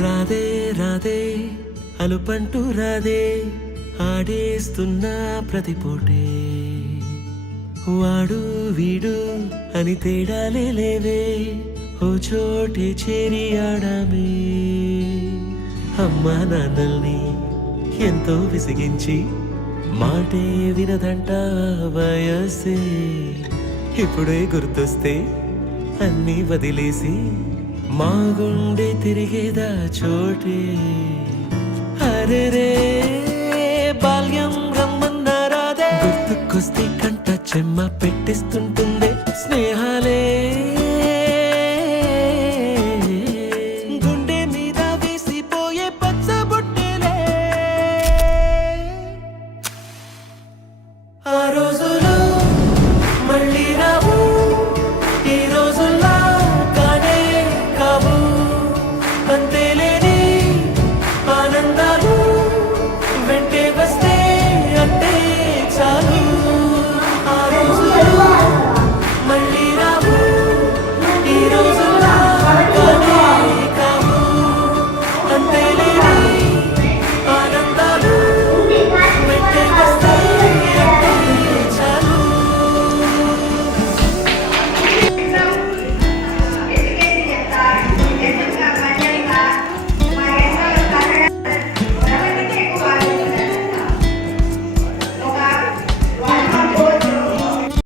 రాధే రాధే అలుపంటూ రాధే ఆడేస్తున్నా ప్రతిపోటే వాడు వీడు అని తేడాలే లేవే ఓ చోటే చేరి ఆడామే అమ్మా నాన్నల్ని ఎంతో విసిగించి మాటే వినదంట వయసే ఇప్పుడే గుర్తొస్తే అన్నీ వదిలేసి మా గుండె తిరిగేదా చోటే అరే రే బాల్యం రమ్మన్నారాదే గుర్తుకొస్తే కంట చెమ్మ పెట్టిస్తుంటుందే స్నేహాలే